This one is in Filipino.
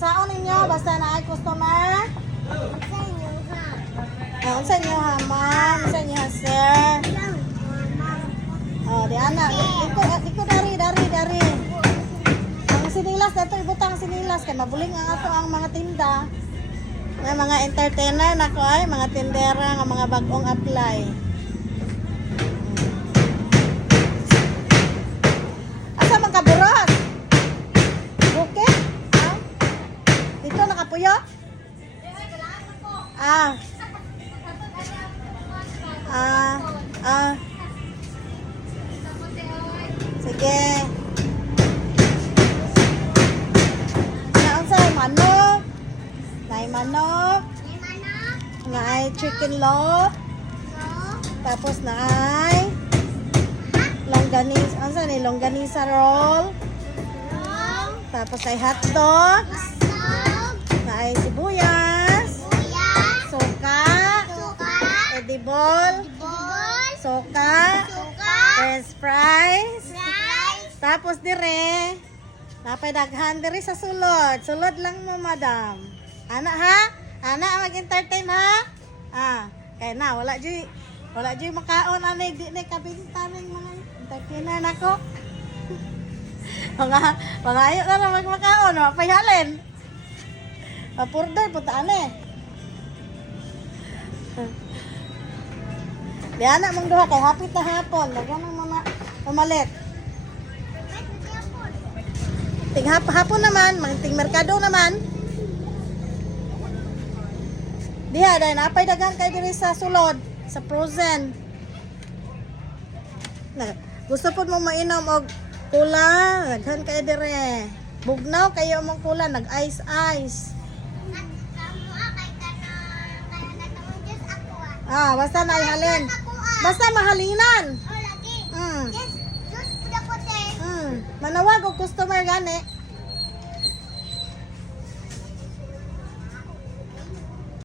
Unsaon ninyo basta na ay customer? Unsa inyo ha, ma'am? Unsa inyo ha, sir? Oh, di ana. Iko dari. Ang sinilas dato ibutang sinilas kay mabuling ang ato ang mga tinda. Nga mga entertainer nako ay mga tindera nga mga bag-ong apply. Asa man ka buras? Bukit? Ha? Dito nakapuyo? Ah. Sige. Naon sa manok? Nay manok. Na ay chicken loaf. Tapos na ay longganisa. Ano sa ni longganisa roll? Tapos ay hot dogs. Na ay sibuyas. Suka. Edible. Suka. French fries. Tapos dire. Napay daghan dire sa sulod. Sulod lang mo, madam. Ana ha? Ana mag-entertain ha? Kaya na wala di makaon ani di na kabinta ning mga entertainer nako. mga ayo na lang magmakaon, mapay halin. Papurdoy punta ane. Di anak mong duha kay hapit na hapon, daghan ng mga pamalit. Ting hapon naman, ting merkado naman. Diha dahil napay daghan kay diri sa sulod, sa frozen. Gusto po mo mainom og kula, daghan kay diri. Bugnaw kayo mong kula, nag-ice. Basta na ihalin. Basta mahalinan. Manawag og customer gani.